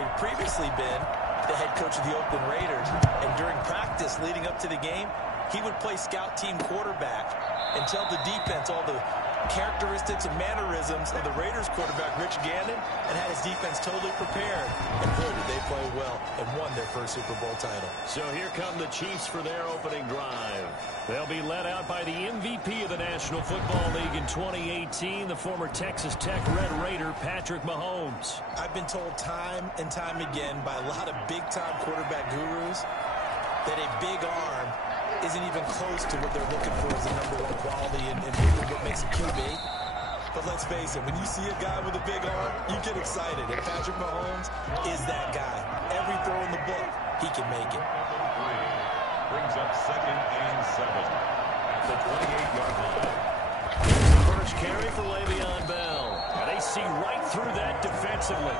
but he'd previously been the head coach of the Oakland Raiders. And during practice leading up to the game, he would play scout team quarterback and tell the defense all the characteristics and mannerisms of the Raiders quarterback, Rich Gannon, and had his defense totally prepared. And boy, did they play well and won their first Super Bowl title. So here come the Chiefs for their opening drive. They'll be led out by the MVP of the National Football League in 2018, the former Texas Tech Red Raider, Patrick Mahomes. I've been told time and time again by a lot of big-time quarterback gurus that a big arm isn't even close to what they're looking for as the #1 quality and really what makes a QB. But let's face it, when you see a guy with a big arm, you get excited. And Patrick Mahomes is that guy. Every throw in the book, he can make it. Brings up 2nd and 7 at the 28-yard line. First carry for Le'Veon Bell. And they see right through that defensively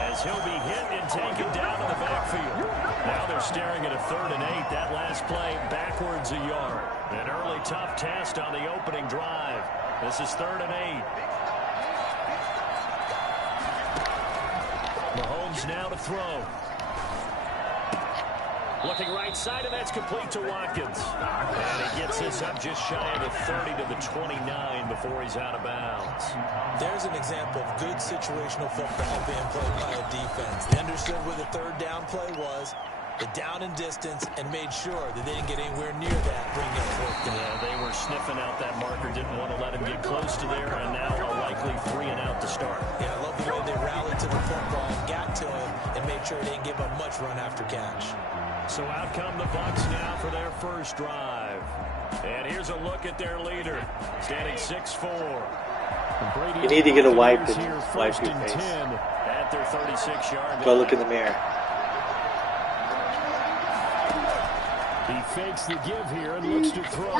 as he'll be hit and taken down in the backfield. Now they're staring at a 3rd and 8. That last play backwards a yard. An early tough test on the opening drive. This is 3rd and 8. Mahomes now to throw. Looking right side, and that's complete to Watkins. And he gets this up just shy of the 30 to the 29 before he's out of bounds. There's an example of good situational football being played by a defense. They understood where the 3rd down play was, the down and distance, and made sure that they didn't get anywhere near that, bring up 4th down. Yeah, they were sniffing out that marker, didn't want to let him get close to there, and now a likely 3 and out to start. Yeah, I love the way they rallied to the football, got to him, and made sure they didn't give him much run after catch. So out come the Bucs now for their first drive. And here's a look at their leader, standing 6'4". You need to get a wipe and wipe your face. At their 36-yard Go look in the mirror. He fakes the give here and looks to throw.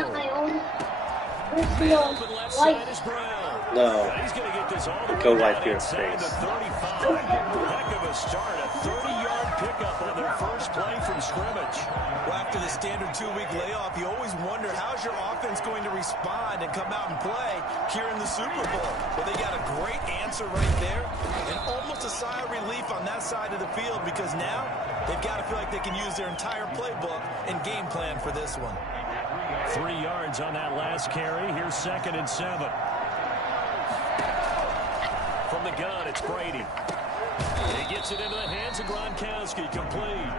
Open left side is Brown. No. He's going to get this all the way Go down wipe your inside face. the 35. Heck of a start. A 30-yard pickup on their first play from scrimmage. Well, after the standard 2-week layoff, you always wonder how's your offense going to respond and come out and play here in the Super Bowl. Well, they got a great answer right there and almost a sigh of relief on that side of the field because now they've got to feel like they can use their entire playbook and game plan for this one. 3 yards on that last carry. Here's 2nd and 7. From the gun, it's Brady. He gets it into the hands of Gronkowski, complete.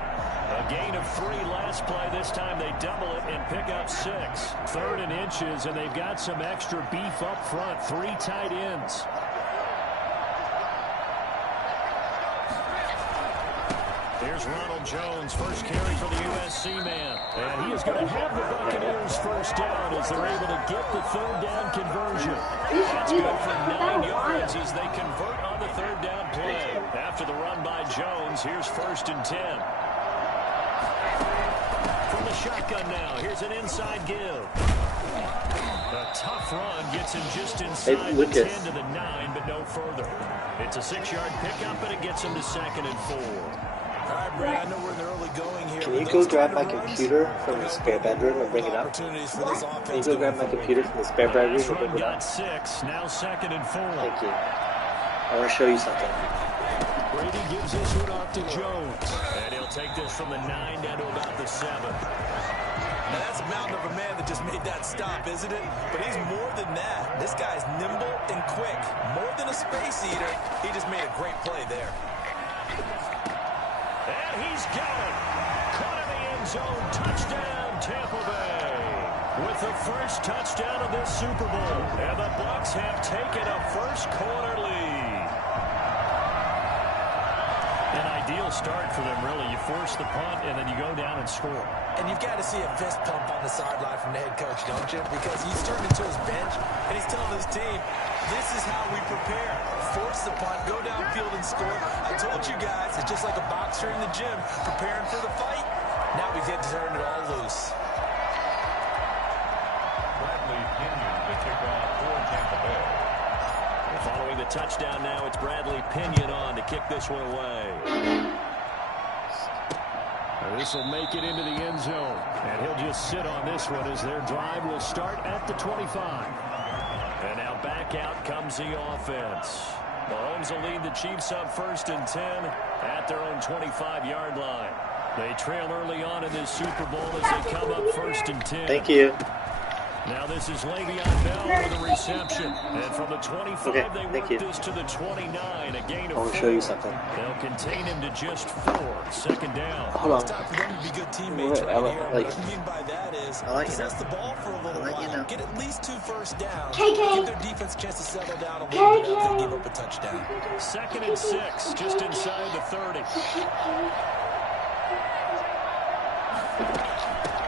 A gain of 3 last play. This time they double it and pick up 6. 3rd and inches, and they've got some extra beef up front. 3 tight ends. Here's Ronald Jones, first carry for the USC man. And he is going to have the Buccaneers first down as they're able to get the 3rd down conversion. That's good for 9 yards as they convert on the 3rd down play. After the run by Jones, here's 1st and 10. From the shotgun now, here's an inside give. A tough run gets him just inside the 10 to the 9, but no further. It's a 6-yard pickup, and it gets him to 2nd and 4. All right, Brad, I know we're in the early going here. Can you go grab my computer from the spare bedroom and bring it up? Can you go grab my computer from the spare bedroom and bring it up? 6, now 2nd and 4. Thank you. I want to show you something. Brady gives this one off to Jones. And he'll take this from the 9 down to about the 7. Now that's a mountain of a man that just made that stop, isn't it? But he's more than that. This guy's nimble and quick. More than a space eater. He just made a great play there. And he's got it. Caught in the end zone. Touchdown, Tampa Bay. With the first touchdown of this Super Bowl. And the Bucs have taken a first-quarter lead. An ideal start for them, really. You force the punt, and then you go down and score. And you've got to see a fist pump on the sideline from the head coach, don't you? Because he's turning to his bench, and he's telling his team, this is how we prepare. Force the punt, go downfield and score. I told you guys, it's just like a boxer in the gym preparing for the fight. Now we get to turn it all loose. Bradley Pinion, the kickoff for Tampa Bay. Following the touchdown now, it's Bradley Pinion on to kick this one away. This will make it into the end zone. And he'll just sit on this one as their drive will start at the 25. And now back out comes the offense. Mahomes will lead the Chiefs up 1st and 10 at their own 25-yard line. They trail early on in this Super Bowl as they come up 1st and 10. Thank you. Now this is Le'Veon Bell with a reception. And from the 25, they work this to the 29, a gain of 4. I want to show you something. They'll contain him to just 4. 2nd down. Hold on. It's time for them to be good teammates right here. Like, What I mean by that is possess the ball for a little while, get at least 2 first downs, give their defense a chance to settle down a little bit after they give up a touchdown. 2nd and 6, just inside the 30.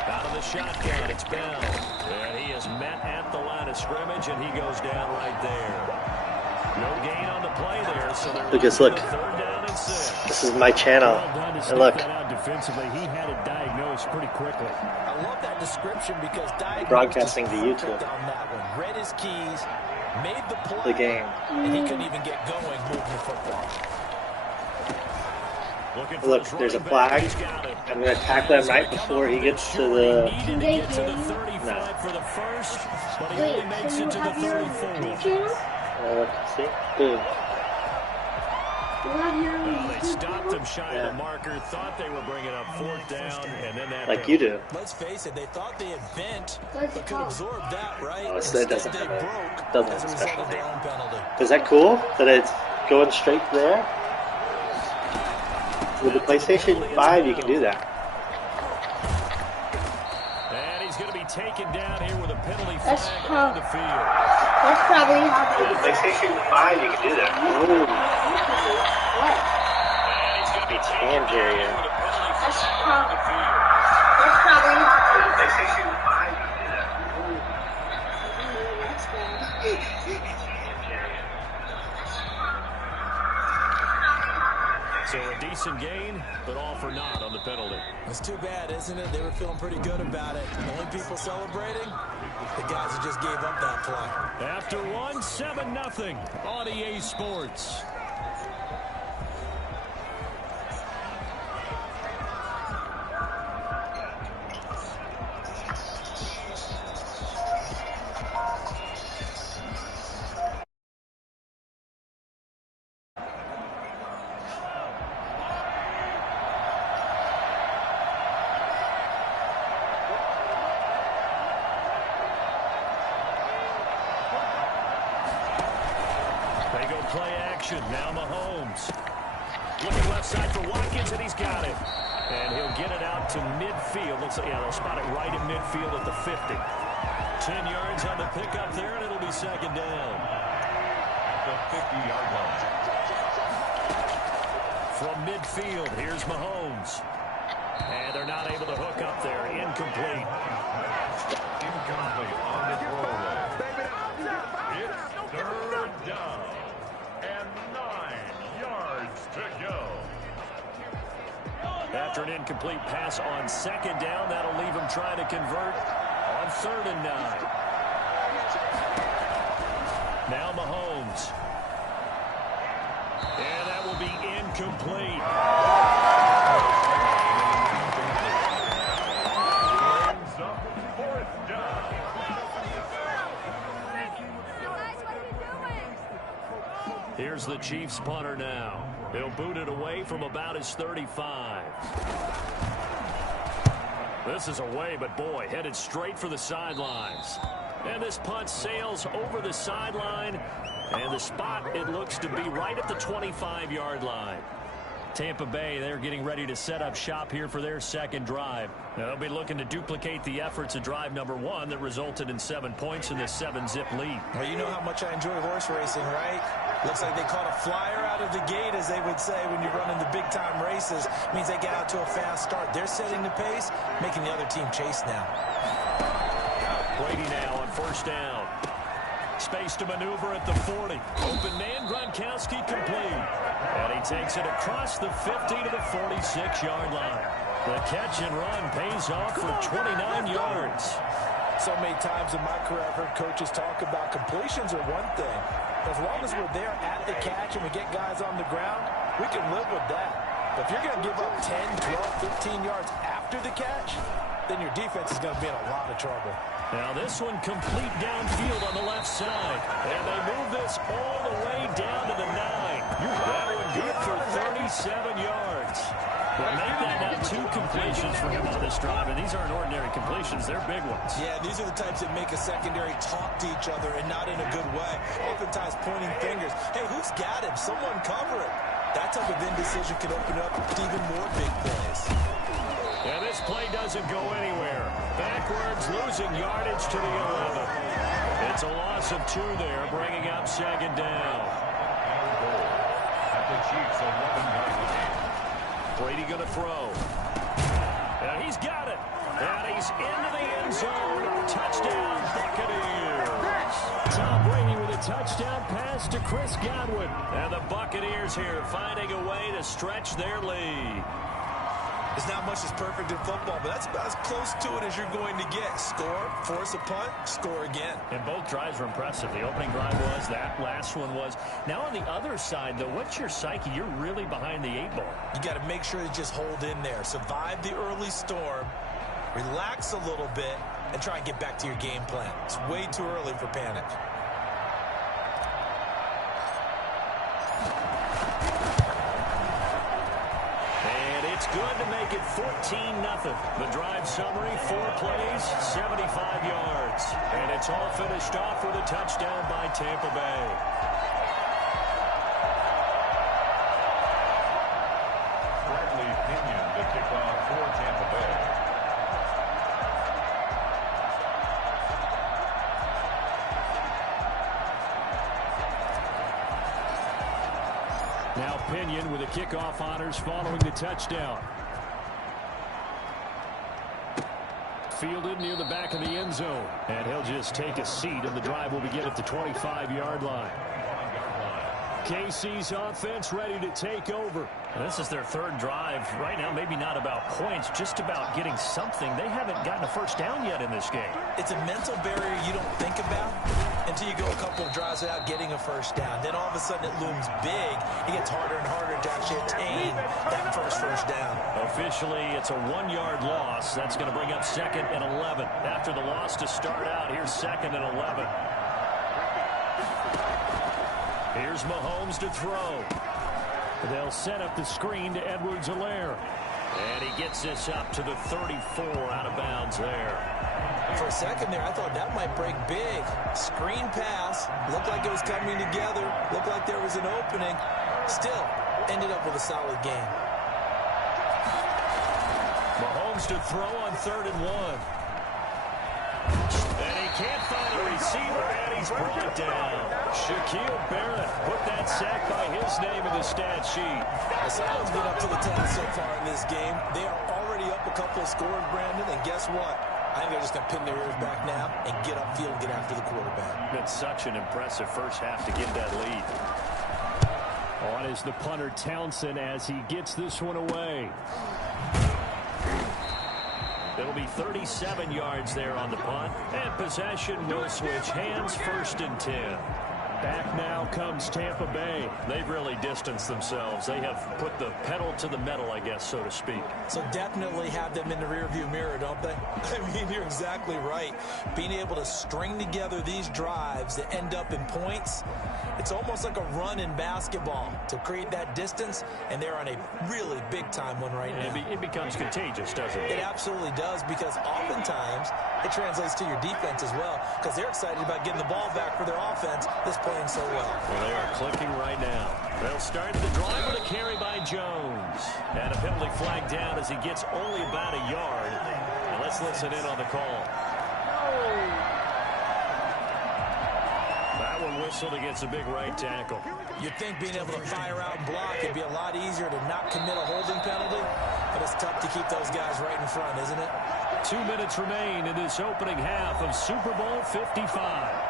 Out of the shotgun, it's Bell. And he is met at the line of scrimmage, and he goes down right there. No gain on the play there, so they're Lucas, look. 3rd down and 6. This is my channel. And look. That out defensively, he had it diagnosed pretty quickly. I love that description because Broadcasting to YouTube. on that one. Read his keys, made the play, The game. and he couldn't even get going moving the football. Look, there's a flag. I'm going to tackle him right before he gets to the... No. For the first, but he only makes it to the 34. See? Boom. Well, they stopped him shy of the marker, thought they were bringing up 4th down, and then that like you do. Let's face it, they thought they had bent, but could absorb that, right? Oh, so it doesn't they have broke doesn't as a have result special of their own penalty. Is that cool? That it's going straight there? With the PlayStation 5, you can do that. And he's going to be taken down here with a penalty flag on the field. That's probably how they... With the PlayStation 5, you can do that. Ooh. What? And he's going to be taken down here with a penalty flag on the field. That's probably how they... With the PlayStation 5, you can do that. That's bad. So a decent gain, but all for naught on the penalty. It's too bad, isn't it? They were feeling pretty good about it. The only people celebrating, the guys who just gave up that play. After 1, 7-0 on EA Sports. Play action. Now Mahomes. Looking left side for Watkins, and he's got it. And he'll get it out to midfield. Looks like, they'll spot it right at midfield at the 50. 10 yards on the pickup there, and it'll be 2nd down. At the 50-yard line. From midfield, here's Mahomes. And they're not able to hook up there. Incomplete. Incomplete on the throwaway. It's 3rd down. And 9 yards to go. After an incomplete pass on 2nd down, that'll leave him trying to convert on 3rd and 9. Now Mahomes. And that will be incomplete. Brings up 4th down. Here's the Chiefs punter now. He'll boot it away from about his 35. This is away, but boy, headed straight for the sidelines. And this punt sails over the sideline. And the spot, it looks to be right at the 25-yard line. Tampa Bay, they're getting ready to set up shop here for their 2nd drive. They'll be looking to duplicate the efforts of drive number 1 that resulted in 7 points in this 7-zip lead. Well, you know how much I enjoy horse racing, right? Looks like they caught a flyer out of the gate, as they would say when you're running the big-time races. Means they get out to a fast start. They're setting the pace, making the other team chase now. Brady now on 1st down. Space to maneuver at the 40. Open man, Gronkowski complete. And he takes it across the 50 to the 46-yard line. The catch and run pays off for 29 yards. So many times in my career, I've heard coaches talk about completions are one thing. As long as we're there at the catch and we get guys on the ground, we can live with that. But if you're going to give up 10, 12, 15 yards after the catch, then your defense is going to be in a lot of trouble. Now this one complete downfield on the left side. And they move this all the way down to the 9. That one good for 37 yards. Well, make that now 2 completions for him on this drive, and these aren't ordinary completions. They're big ones. Yeah, these are the types that make a secondary talk to each other, and not in a good way. Oftentimes pointing fingers. Hey, who's got him? Someone cover it. That type of indecision can open up to even more big plays. And this play doesn't go anywhere. Backwards, losing yardage to the 11. It's a loss of 2 there, bringing up 2nd down. At the Chiefs' 11-yard line. Brady going to throw. And he's got it. And he's into the end zone. Touchdown, Buccaneers. Tom Brady with a touchdown pass to Chris Godwin. And the Buccaneers here finding a way to stretch their lead. There's not much that's perfect in football, but that's about as close to it as you're going to get. Score, force a punt, score again. And both drives were impressive. The opening drive was, that last one was. Now on the other side, though, what's your psyche? You're really behind the 8 ball. You got to make sure to just hold in there. Survive the early storm, relax a little bit, and try and get back to your game plan. It's way too early for panic. It's good to make it 14-0. The drive summary, 4 plays, 75 yards. And it's all finished off with a touchdown by Tampa Bay. Bradley Pinion to kick off for Tampa Bay. Now Pinion with the kickoff honors following the touchdown. Fielded near the back of the end zone. And he'll just take a seat, and the drive will begin at the 25-yard line. KC's offense ready to take over. And this is their 3rd drive. Right now, maybe not about points, just about getting something. They haven't gotten a first down yet in this game. It's a mental barrier you don't think about until you go a couple of drives without getting a first down. Then all of a sudden it looms big. It gets harder and harder to actually attain that first down. Officially, it's a 1-yard loss. That's going to bring up 2nd and 11. After the loss to start out, here's 2nd and 11. Here's Mahomes to throw. They'll set up the screen to Edwards-Helaire. And he gets this up to the 34 out of bounds there. For a second there, I thought that might break big. Screen pass. Looked like it was coming together. Looked like there was an opening. Still, ended up with a solid game. Mahomes to throw on 3rd and 1. And he can't find a receiver, and he's brought down. Shaquille Barrett put that sack by his name in the stat sheet. Someone's been up to the task so far in this game. They are already up a couple of scores, Brandon, and guess what? I think they're just going to pin their ears back now and get upfield and get after the quarterback. Been such an impressive first half to get that lead. On is the punter Townsend as he gets this one away. It'll be 37 yards there on the punt. And possession will switch hands, 1st and 10. Back now comes Tampa Bay. They've really distanced themselves. They have put the pedal to the metal, I guess, so to speak. So definitely have them in the rearview mirror, don't they? I mean, you're exactly right. Being able to string together these drives that end up in points, it's almost like a run in basketball to create that distance, and they're on a really big-time one right now. It becomes contagious, doesn't it? It absolutely does, because oftentimes it translates to your defense as well, because they're excited about getting the ball back for their offense that's playing so well. Well, they are clicking right now. They'll start the drive with a carry by Jones. And a penalty flag down as he gets only about a yard. And let's listen in on the call. That one whistled against a big right tackle. You'd think being able to fire out and block would be a lot easier to not commit a holding penalty, but it's tough to keep those guys right in front, isn't it? 2 minutes remain in this opening half of Super Bowl 55.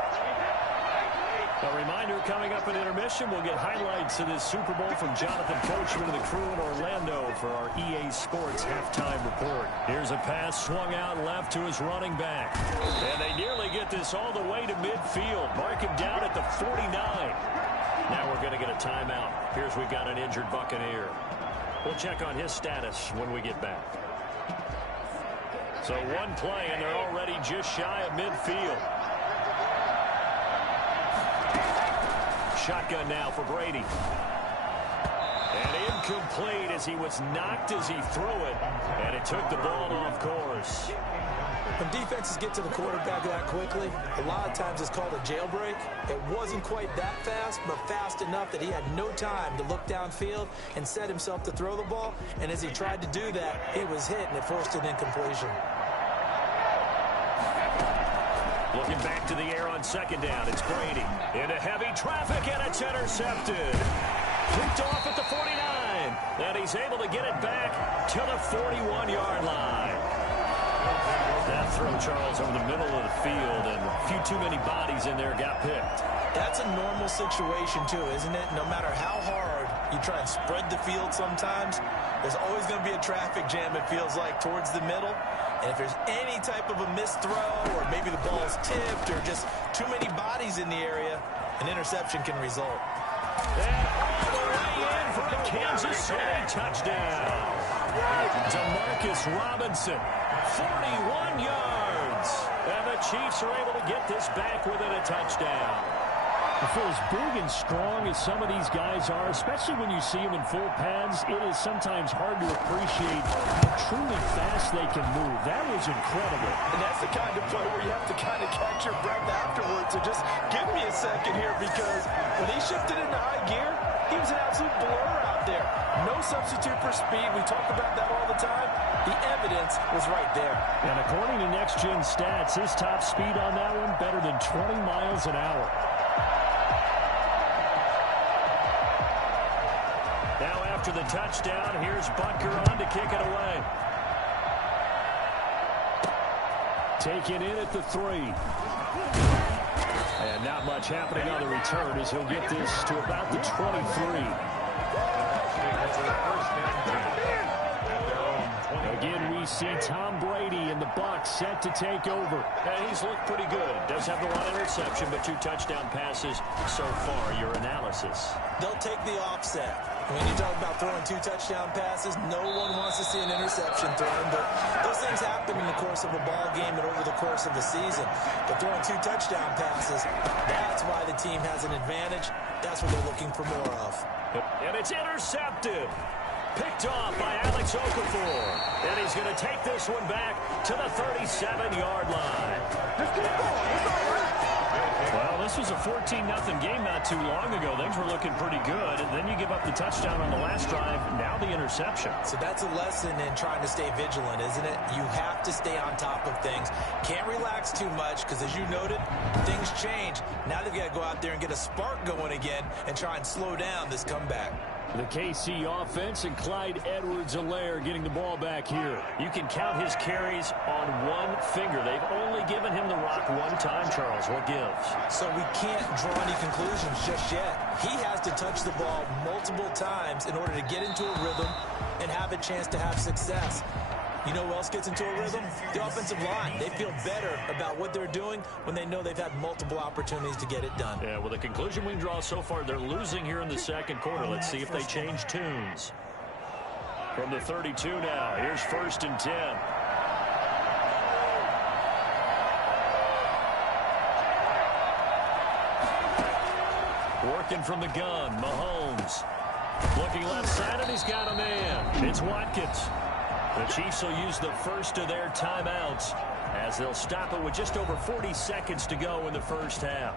A reminder, coming up at intermission, we'll get highlights of this Super Bowl from Jonathan Coachman and the crew in Orlando for our EA Sports halftime report. Here's a pass swung out left to his running back. And they nearly get this all the way to midfield. Mark him down at the 49. Now we're going to get a timeout. Here's we've got an injured Buccaneer. We'll check on his status when we get back. So one play, and they're already just shy of midfield. Shotgun now for Brady. And incomplete as he was knocked as he threw it. And it took the ball off course. When defenses get to the quarterback that quickly, a lot of times it's called a jailbreak. It wasn't quite that fast, but fast enough that he had no time to look downfield and set himself to throw the ball. And as he tried to do that, he was hit, and it forced an incompletion. Looking back to the air on second down, it's Brady. Into heavy traffic, and it's intercepted. Picked off at the 49. And he's able to get it back to the 41-yard line. That throw, Charles, over the middle of the field, and a few too many bodies in there got picked. That's a normal situation, too, isn't it? No matter how hard you try and spread the field sometimes, there's always going to be a traffic jam, it feels like, towards the middle. And if there's any type of a missed throw, or maybe the ball's tipped, or just too many bodies in the area, an interception can result. And all the way in for a Kansas City touchdown. Demarcus Robinson, 41 yards. And the Chiefs are able to get this back within a touchdown. For as big and strong as some of these guys are, especially when you see them in full pads, it is sometimes hard to appreciate how truly fast they can move. That was incredible. And that's the kind of play where you have to kind of catch your breath afterwards. So just give me a second here, because when he shifted into high gear, he was an absolute blur out there. No substitute for speed. We talk about that all the time. The evidence was right there. And according to Next Gen Stats, his top speed on that one, better than 20 miles an hour. Now after the touchdown, here's Butker on to kick it away. Taken in at the 3. And not much happening on the return as he'll get this to about the 23. Again, we see Tom Brady and the Bucs set to take over. And he's looked pretty good. Does have the one interception, but 2 touchdown passes so far. Your analysis? They'll take the offset. When you talk about throwing 2 touchdown passes, no one wants to see an interception thrown, but those things happen in the course of a ball game and over the course of a season. But throwing 2 touchdown passes, that's why the team has an advantage. That's what they're looking for more of. And it's intercepted. Picked off by Alex Okafor. And he's going to take this one back to the 37-yard line. Well, this was a 14-0 game not too long ago. Things were looking pretty good. And then you give up the touchdown on the last drive. Now the interception. So that's a lesson in trying to stay vigilant, isn't it? You have to stay on top of things. Can't relax too much because, as you noted, things change. Now they've got to go out there and get a spark going again and try and slow down this comeback. The KC offense and Clyde Edwards-Helaire getting the ball back here. You can count his carries on one finger. They've only given him the rock one time, Charles. What gives? So we can't draw any conclusions just yet. He has to touch the ball multiple times in order to get into a rhythm and have a chance to have success. You know who else gets into a rhythm? The offensive line. They feel better about what they're doing when they know they've had multiple opportunities to get it done. Yeah, well, the conclusion we can draw so far, they're losing here in the second quarter. Let's see if they change tunes. From the 32 now, here's 1st and 10. Working from the gun, Mahomes. Looking left side, and he's got a man. It's Watkins. The Chiefs will use the first of their timeouts as they'll stop it with just over 40 seconds to go in the first half.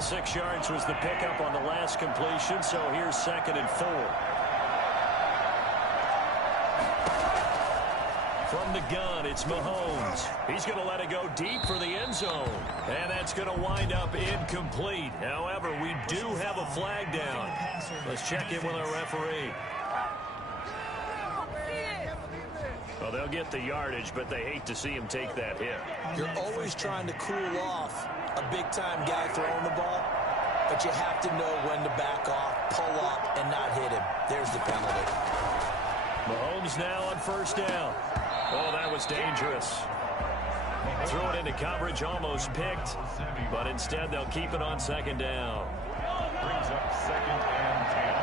6 yards was the pickup on the last completion, so here's 2nd and 4. From the gun, it's Mahomes. He's going to let it go deep for the end zone. And that's going to wind up incomplete. However, we do have a flag down. Let's check in with our referee. Well, they'll get the yardage, but they hate to see him take that hit. You're always trying to cool off a big-time guy throwing the ball, but you have to know when to back off, pull up, and not hit him. There's the penalty. Mahomes now on 1st down. Oh, that was dangerous. Threw it into coverage, almost picked, but instead they'll keep it on 2nd down. Brings up 2nd and 10.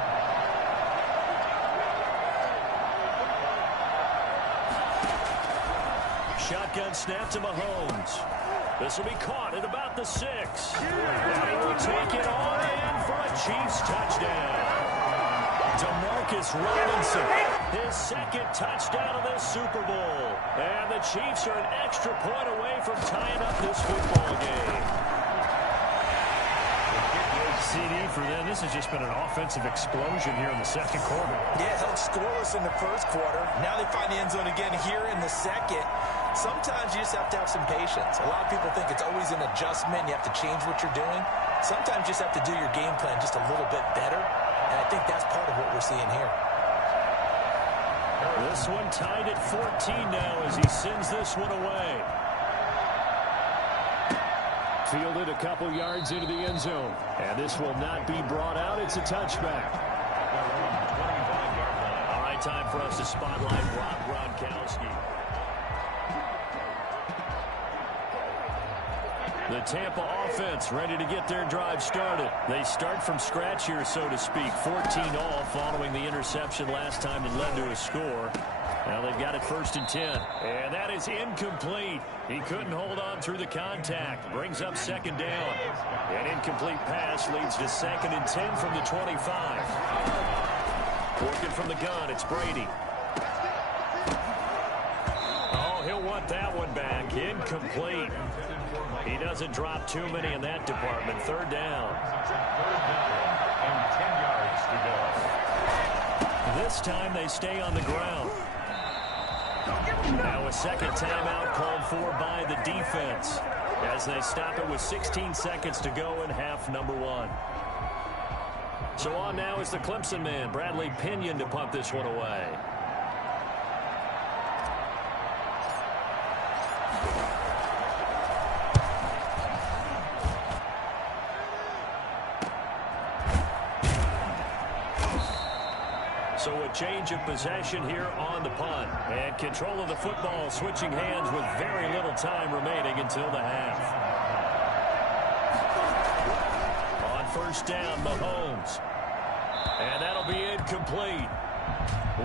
shotgun snap to Mahomes. This will be caught at about the 6. And he will take it on in for a Chiefs touchdown. Demarcus Robinson, his second touchdown of this Super Bowl. And the Chiefs are an extra point away from tying up this football game. CD for them. This has just been an offensive explosion here in the second quarter. Yeah, held scoreless in the first quarter. Now they find the end zone again here in the second. Sometimes you just have to have some patience. A lot of people think it's always an adjustment. You have to change what you're doing. Sometimes you just have to do your game plan just a little bit better. And I think that's part of what we're seeing here. This one tied at 14 now as he sends this one away. Fielded a couple yards into the end zone. And this will not be brought out. It's a touchback. All right, time for us to spotlight Rob Gronkowski. The Tampa offense ready to get their drive started. They start from scratch here, so to speak. 14 all following the interception last time that led to a score. Now they've got it 1st and 10. And that is incomplete. He couldn't hold on through the contact. Brings up 2nd down. An incomplete pass leads to 2nd and 10 from the 25. Working from the gun, it's Brady. Oh, he'll want that one back. Incomplete. He doesn't drop too many in that department. 3rd down. And 10 yards to go. This time they stay on the ground. Now a second timeout called for by the defense as they stop it with 16 seconds to go in half number 1. So on now is the Clemson man, Bradley Pinion, to punt this one away. So a change of possession here on the punt. And control of the football switching hands with very little time remaining until the half. On 1st down, Mahomes. And that'll be incomplete.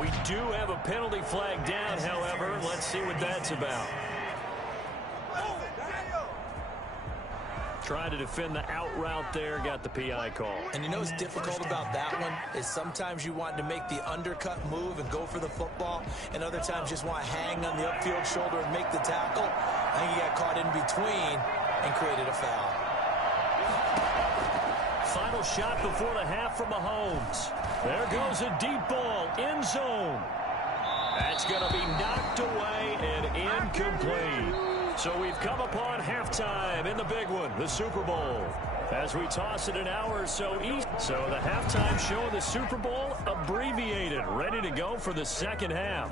We do have a penalty flag down, however. Let's see what that's about. Trying to defend the out route there, got the PI call. And you know what's difficult about that one is sometimes you want to make the undercut move and go for the football, and other times just want to hang on the upfield shoulder and make the tackle. I think he got caught in between and created a foul. Final shot before the half from Mahomes. There goes a deep ball, end zone. That's going to be knocked away and incomplete. So we've come upon halftime in the big one, the Super Bowl. As we toss it an hour or so east. So the halftime show of the Super Bowl abbreviated, ready to go for the second half.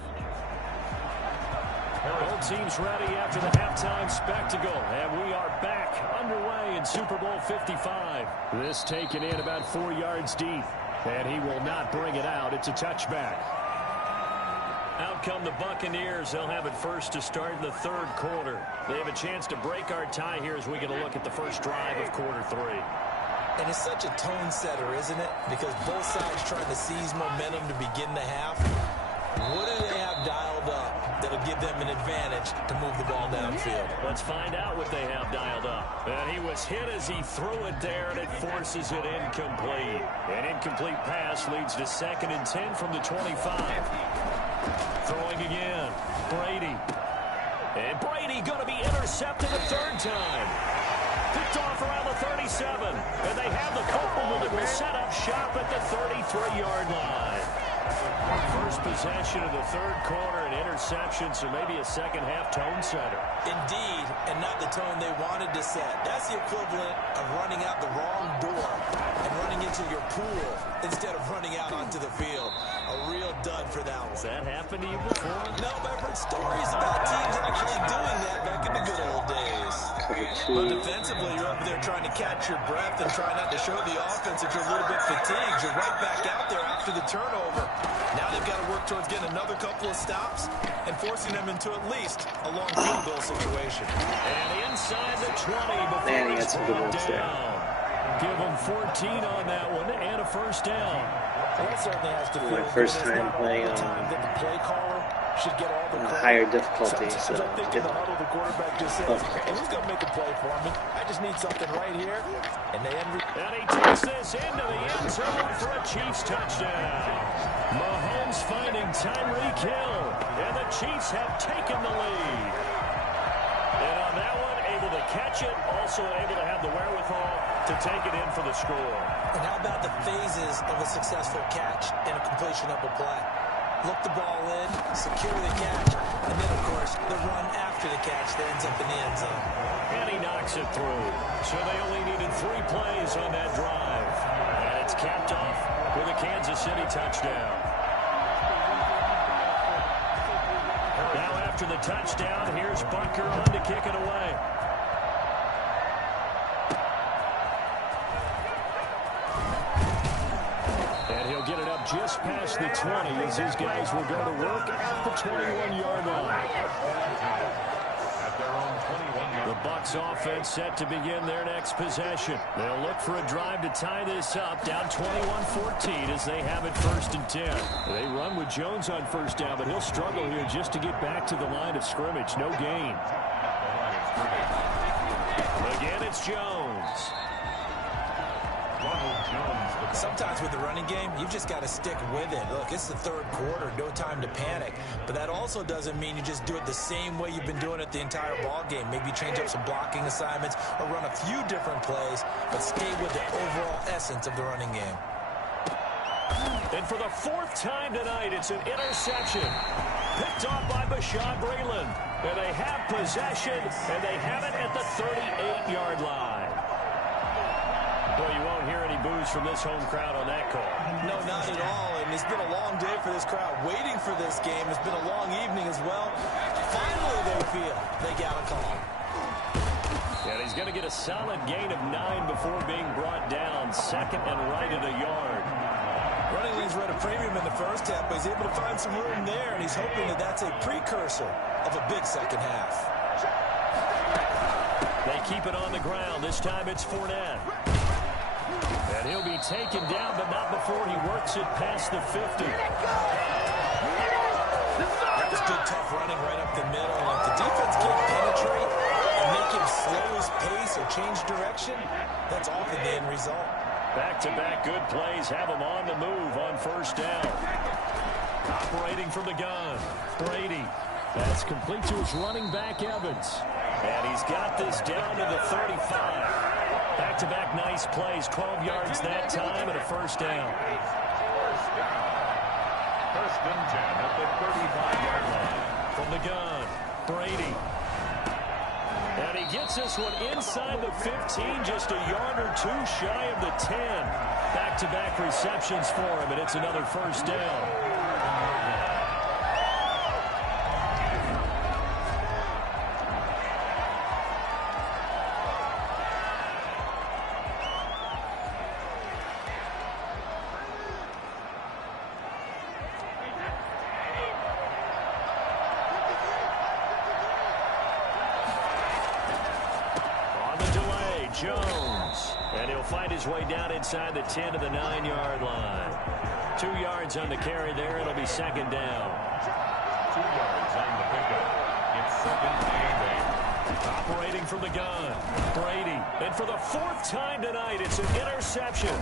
Both teams ready after the halftime spectacle. And we are back underway in Super Bowl 55. This taken in about 4 yards deep. And he will not bring it out. It's a touchback. Out come the Buccaneers. They'll have it first to start in the 3rd quarter. They have a chance to break our tie here as we get a look at the first drive of quarter 3. And it's such a tone setter, isn't it? Because both sides trying to seize momentum to begin the half. What do they have dialed up that'll give them an advantage to move the ball downfield? Let's find out what they have dialed up. And he was hit as he threw it there, and it forces it incomplete. An incomplete pass leads to 2nd and 10 from the 25. Throwing again. Brady. And Brady going to be intercepted a 3rd time. Picked off around the 37. And they have the football that will set up shop at the 33-yard line. First possession of the 3rd quarter, an interception, so maybe a second-half tone setter. Indeed, and not the tone they wanted to set. That's the equivalent of running out the wrong door and running into your pool instead of running out onto the field. A real dud for that one. Has that happened to you before? No, but I've heard stories about teams actually doing that back in the good old days. But defensively, you're up there trying to catch your breath and try not to show the offense that you're a little bit fatigued. You're right back out there after the turnover. Now they've got to work towards getting another couple of stops and forcing them into at least a long field goal situation. And inside the 20 before Man, he had it's some good brought ones there. down. Give them 14 on that one and a first down. Well, that certainly has to feel My first good. It's time not all playing the time on that the play caller should get all the credit. Higher difficulty, so I think in the huddle, the quarterback just said, hey, who's going to make a play for me? I just need something right here. And he takes this into the end zone for a Chiefs touchdown. Mahomes finding Tyreek Hill, and the Chiefs have taken the lead. And on that one, able to catch it, also able to have the wherewithal to take it in for the score. And how about the phases of a successful catch and a completion of a play? Look the ball in, secure the catch, and then, of course, the run after the catch that ends up in the end zone. And he knocks it through. So they only needed 3 plays on that drive. And it's capped off with a Kansas City touchdown. Now after the touchdown, here's Bunker on to kick it away. And he'll get it up just past the 20 as his guys will go to work at the 21-yard line. The Bucs offense set to begin their next possession. They'll look for a drive to tie this up, down 21-14 as they have it 1st and 10. They run with Jones on 1st down, but he'll struggle here just to get back to the line of scrimmage. No gain. Again, it's Jones. Sometimes with the running game, you just got to stick with it. Look, it's the 3rd quarter, no time to panic. But that also doesn't mean you just do it the same way you've been doing it the entire ball game. Maybe change up some blocking assignments or run a few different plays, but stay with the overall essence of the running game. And for the 4th time tonight, it's an interception. Picked off by Bashaud Breeland. And they have possession, and they have it at the 38-yard line. Boy, you won't hear any boos from this home crowd on that call. No, not at all. And it's been a long day for this crowd waiting for this game. It's been a long evening as well. Finally, they feel they got a call. And he's going to get a solid gain of 9 before being brought down. 2nd and right at a yard. Running lanes were at a premium in the first half, but he's able to find some room there, and he's hoping that that's a precursor of a big second half. They keep it on the ground. This time it's Fournette. And he'll be taken down, but not before he works it past the 50. That's good, tough running right up the middle. And if the defense can't penetrate and make him slow his pace or change direction, that's often the end result. Back-to-back good plays have him on the move on 1st down. Operating from the gun, Brady. That's complete to his running back, Evans. And he's got this down to the 35. Back-to-back nice plays, 12 yards that time and a 1st down. 1st and 10 at the 35-yard line. From the gun, Brady. And he gets this one inside the 15, just a yard or 2 shy of the 10. Back-to-back receptions for him, and it's another 1st down. Jones, and he'll find his way down inside the 10 to the 9-yard line. 2 yards on the carry there. It'll be 2nd down. 2 yards on the pickup. It's 2nd and 8. Operating from the gun, Brady. And for the 4th time tonight, it's an interception.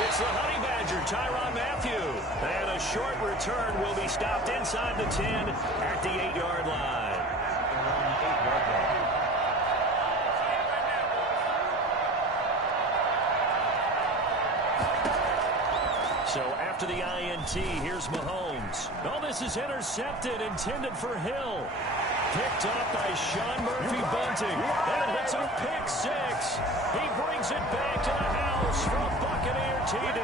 It's the Honey Badger, Tyrann Mathieu. And a short return will be stopped inside the 10 at the 8-yard line. So after the INT, here's Mahomes. Oh, this is intercepted, intended for Hill. Picked up by Sean Murphy-Bunting. And it's a pick 6. He brings it back to the house for a Buccaneer TD.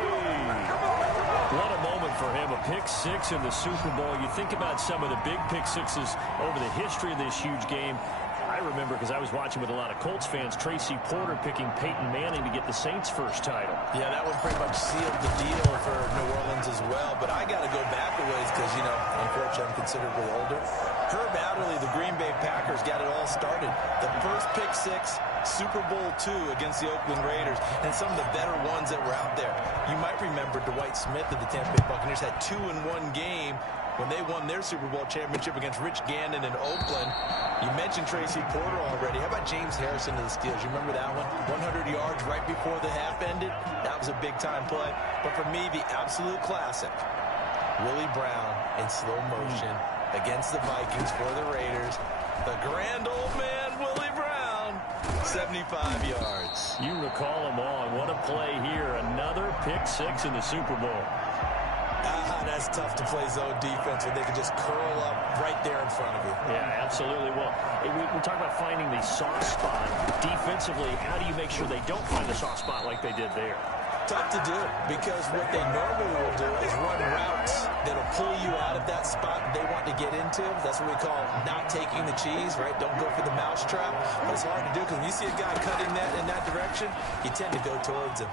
What a moment for him, a pick 6 in the Super Bowl. You think about some of the big pick 6s over the history of this huge game. I remember, because I was watching with a lot of Colts fans, Tracy Porter picking Peyton Manning to get the Saints' first title. Yeah, that one pretty much sealed the deal for New Orleans as well. But I got to go back a ways because, you know, unfortunately I'm considerably older. Herb Adderley, the Green Bay Packers, got it all started. The first pick 6 Super Bowl II against the Oakland Raiders, and some of the better ones that were out there. You might remember Dwight Smith of the Tampa Bay Buccaneers had 2-in-1 game when they won their Super Bowl championship against Rich Gannon in Oakland. You mentioned Tracy Porter already. How about James Harrison of the Steelers? You remember that one? 100 yards right before the half ended. That was a big-time play. But for me, the absolute classic, Willie Brown in slow motion against the Vikings for the Raiders. The grand old man, Willie Brown, 75 yards. You recall them all. What a play here. Another pick-6 in the Super Bowl. That's tough to play zone defense when they can just curl up right there in front of you. Yeah, absolutely. Well, we talk about finding the soft spot. Defensively, how do you make sure they don't find the soft spot like they did there? Tough to do, because what they normally will do is run routes that'll pull you out of that spot they want to get into. That's what we call not taking the cheese, right? Don't go for the mousetrap. But it's hard to do, because when you see a guy cutting that in that direction, you tend to go towards him.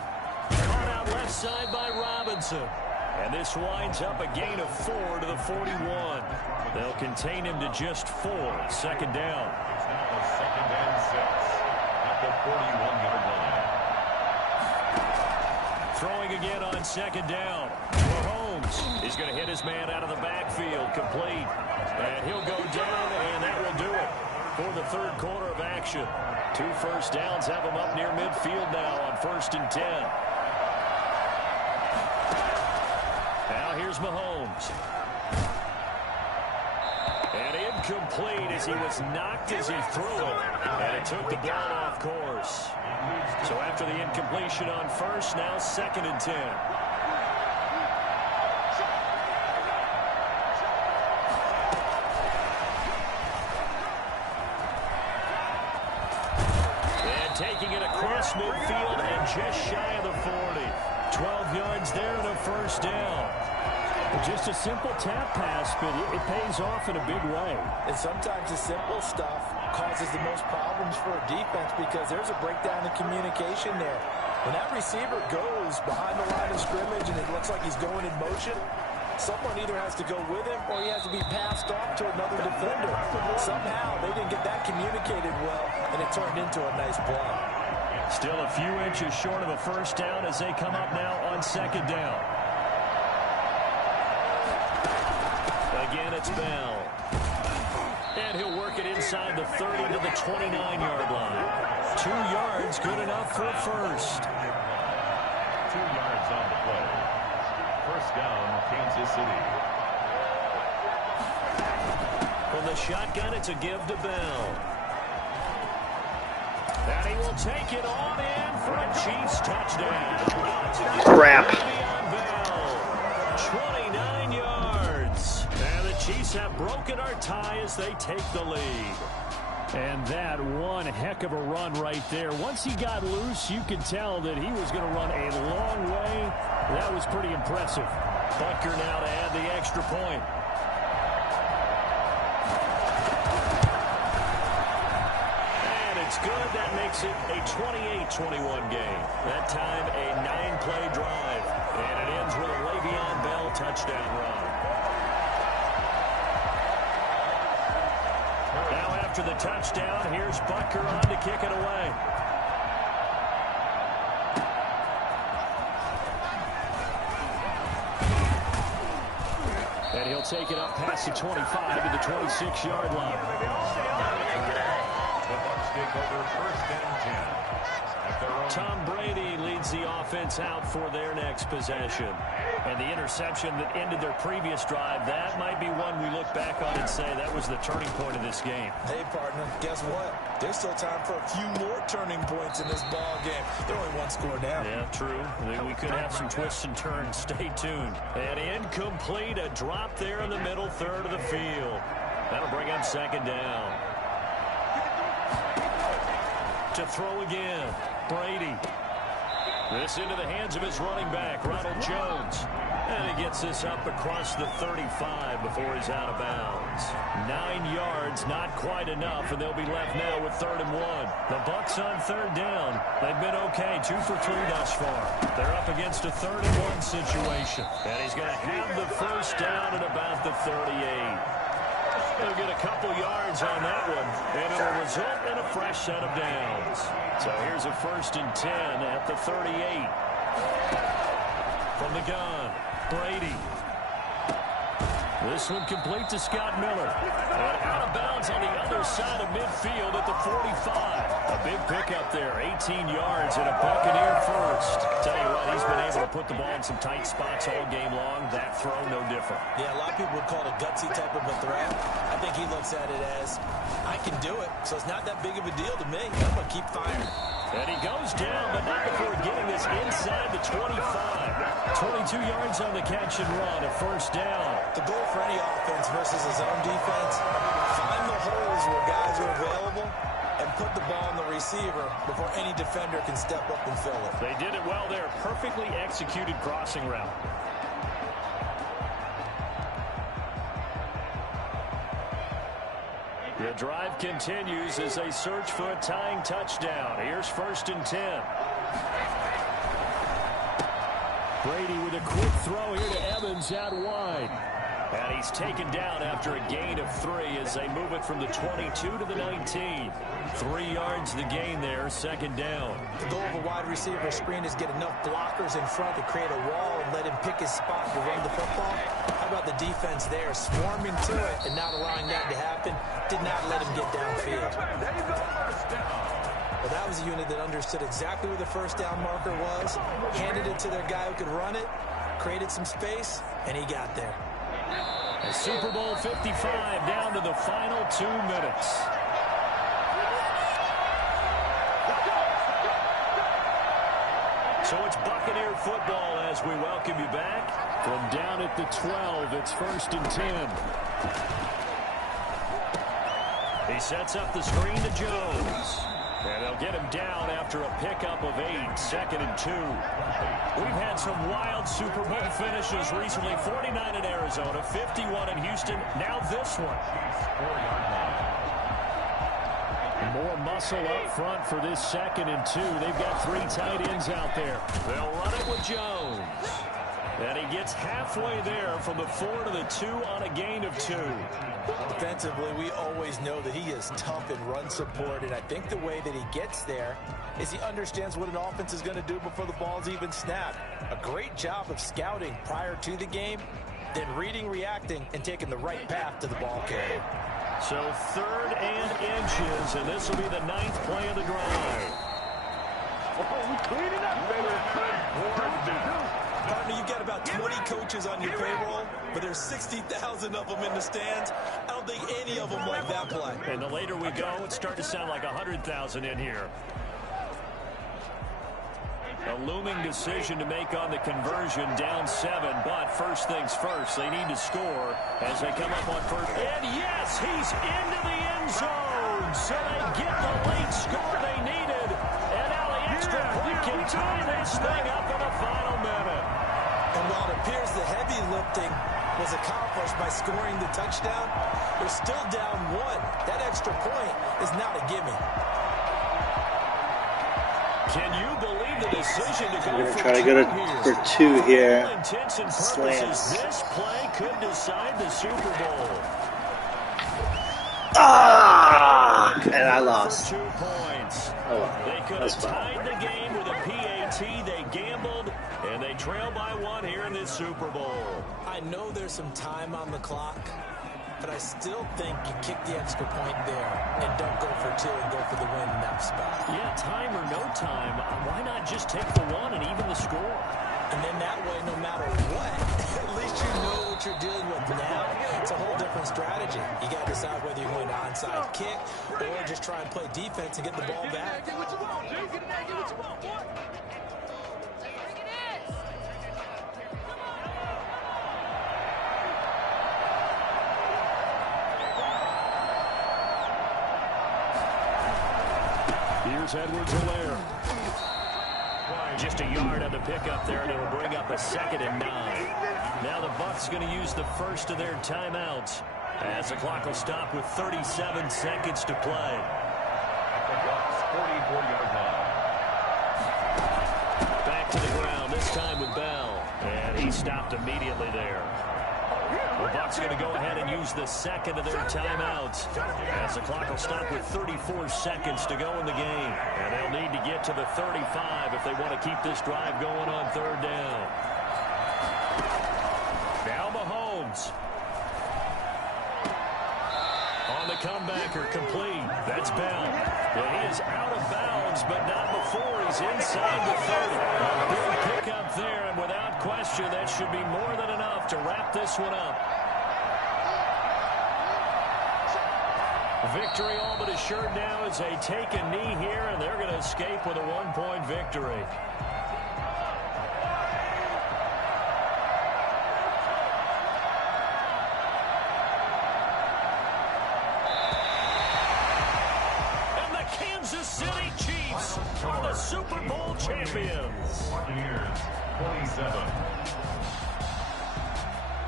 Caught out left side by Robinson. And this winds up a gain of 4 to the 41. They'll contain him to just 4. Second down. It's now a 2nd and 6 at the 41-yard line. Throwing again on 2nd down. Mahomes is going to hit his man out of the backfield. Complete. And he'll go down, and that will do it for the third quarter of action. 2 first downs have him up near midfield now on 1st and 10. Now here's Mahomes. And incomplete as he was knocked as he threw it. And it took the ball off course. So after the incompletion on 1st, now 2nd and 10. And taking it across midfield and just shy of the 40. 12 yards there and a 1st down. Just a simple tap pass, but it pays off in a big way. And sometimes the simple stuff causes the most problems for a defense, because there's a breakdown in communication there. When that receiver goes behind the line of scrimmage and it looks like he's going in motion, someone either has to go with him or he has to be passed off to another defender. Somehow they didn't get that communicated well, and it turned into a nice play. Still a few inches short of a 1st down as they come up now on 2nd down. Again, it's Bell. And he'll work it inside the 30 to the 29-yard line. 2 yards, good enough for a 1st. 2 yards on the play. 1st down, Kansas City. From the shotgun, it's a give to Bell. And he will take it on in for a Chiefs touchdown. Crap. Bell, 29 yards. And the Chiefs have broken our tie as they take the lead. And that one heck of a run right there. Once he got loose, you could tell that he was going to run a long way. That was pretty impressive. Butker now to add the extra point. And it's good. That makes it a 28-21 game. That time a 9-play drive. And it ends with a Le'Veon Bell touchdown run. Now after the touchdown, here's Butker on to kick it away. And he'll take it up past the 25 to the 26-yard line. The Bucs take over 1st and 10. Tom Brady leads the offense out for their next possession. And the interception that ended their previous drive, that might be one we look back on and say that was the turning point of this game. Hey, partner, guess what? There's still time for a few more turning points in this ball game. They're only 1 score down. Yeah, true. We could have some twists and turns. Stay tuned. And incomplete, a drop there in the middle third of the field. That'll bring up 2nd down. To throw again, Brady. This into the hands of his running back, Ronald Jones. And he gets this up across the 35 before he's out of bounds. 9 yards, not quite enough, and they'll be left now with 3rd and 1. The Bucs on 3rd down. They've been okay, 2 for 3 thus far. They're up against a 3rd and 1 situation. And he's going to have the 1st down at about the 38. He'll get a couple yards on that one, and it'll result in a fresh set of downs. So here's a 1st and 10 at the 38. From the gun, Brady. This one complete to Scott Miller. And out of bounds on the other side of midfield at the 45. A big pickup there, 18 yards and a Buccaneer first. Tell you what, he's been able to put the ball in some tight spots all game long. That throw, no different. Yeah, a lot of people would call it a gutsy type of a threat. I think he looks at it as, I can do it, so it's not that big of a deal to me. I'm going to keep firing. And he goes down, but not before getting this inside the 25. 22 yards on the catch and run, a 1st down. The goal for any offense versus his own defense, find the holes where guys are available and put the ball on the receiver before any defender can step up and fill it. They did it well there. Perfectly executed crossing route. The drive continues as they search for a tying touchdown. Here's 1st and 10. Brady with a quick throw here to Evans out wide. And he's taken down after a gain of 3 as they move it from the 22 to the 19. 3 yards the gain there, 2nd down. The goal of a wide receiver screen is get enough blockers in front to create a wall and let him pick his spot to run the football. How about the defense there, swarming to it and not allowing that to happen? Did not let him get downfield. Well, that was a unit that understood exactly where the 1st down marker was, handed it to their guy who could run it, created some space, and he got there. Super Bowl 55 down to the final 2 minutes. So it's Buccaneer football as we welcome you back. From down at the 12, it's 1st and 10. He sets up the screen to Jones. And they'll get him down after a pickup of 8, 2nd and 2. We've had some wild Super Bowl finishes recently. 49 in Arizona, 51 in Houston, now this one. More muscle up front for this 2nd and 2. They've got 3 tight ends out there. They'll run it with Jones. And he gets halfway there from the 4 to the 2 on a gain of 2. Defensively, we always know that he is tough in run support, and I think the way that he gets there is he understands what an offense is going to do before the ball's even snapped. A great job of scouting prior to the game, then reading, reacting, and taking the right path to the ball carrier. So 3rd and inches, and this will be the 9th play of the drive. Partner, you've got about 20 coaches on your payroll, but there's 60,000 of them in the stands. I don't think any of them like that play. And the later we go, it's starting to sound like 100,000 in here. A looming decision to make on the conversion, down 7, but first things first, they need to score as they come up on 1st. And yes, he's into the end zone, so they get the late score they needed. And now the extra point can tie this thing up in the final minute. And while it appears the heavy lifting was accomplished by scoring the touchdown, they're still down 1. That extra point is not a gimme. Can you believe the decision to go for try to go for 2 here. Slants. This play could decide the Super Bowl. Ah! And I lost. 2 points. Oh, well. They could have tied the game with a PAT. They gambled, and they trail by 1 here in this Super Bowl. I know there's some time on the clock, but I still think you kick the extra point there and don't go for 2 and go for the win in that spot. Yeah, time or no time, why not just take the 1 and even the score? And then that way, no matter what, at least you know what you're dealing with now. It's a whole different strategy. You got to decide whether you're going to onside kick or just try and play defense and get the ball back. Get what you want, G. Get what you want, boy. Here's Edwards-Helaire. Just a yard on the pickup there, and it'll bring up a 2nd and 9. Now the Bucs going to use the first of their timeouts as the clock will stop with 37 seconds to play. The Bucs 44-yard line. Back to the ground, this time with Bell. And he stopped immediately there. Well, Bucs going to go ahead and use the second of their timeouts, as the clock will stop with 34 seconds to go in the game. And they'll need to get to the 35 if they want to keep this drive going on third down. Now Mahomes. On the comebacker, complete. That's Bell. Well, he is out of bounds, but not before he's inside the 30. A big pickup there, and without question, that should be more than enough to wrap this one up. Victory all but assured now as they take a knee here, and they're going to escape with a one-point victory. Kansas City Chiefs are the Super Bowl champions. 27.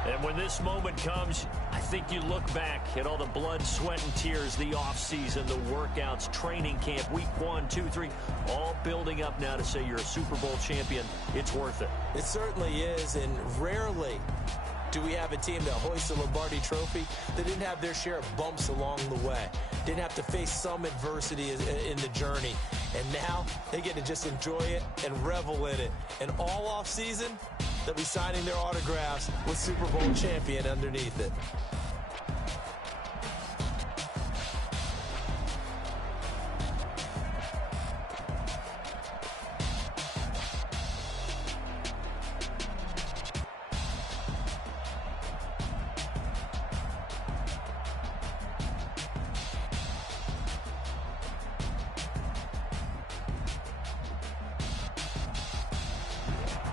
And when this moment comes, I think you look back at all the blood, sweat, and tears, the offseason, the workouts, training camp, week 1, 2, 3, all building up now to say you're a Super Bowl champion. It's worth it. It certainly is, and rarely do we have a team that hoists the Lombardi Trophy that didn't have their share of bumps along the way, didn't have to face some adversity in the journey, and now they get to just enjoy it and revel in it. And all off season, they'll be signing their autographs with Super Bowl champion underneath it.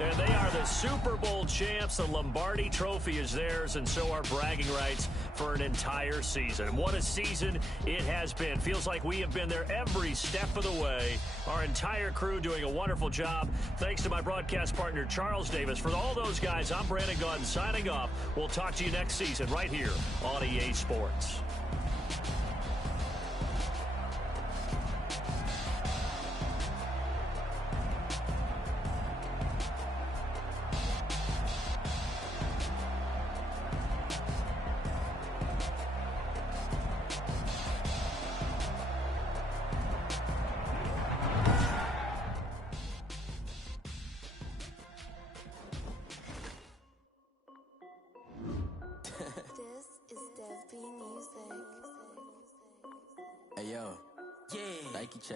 And they are the Super Bowl champs. The Lombardi Trophy is theirs, and so are bragging rights for an entire season. And what a season it has been. Feels like we have been there every step of the way. Our entire crew doing a wonderful job. Thanks to my broadcast partner, Charles Davis. For all those guys, I'm Brandon Gaudin signing off. We'll talk to you next season right here on EA Sports. Hey yo, yeah, Nike check.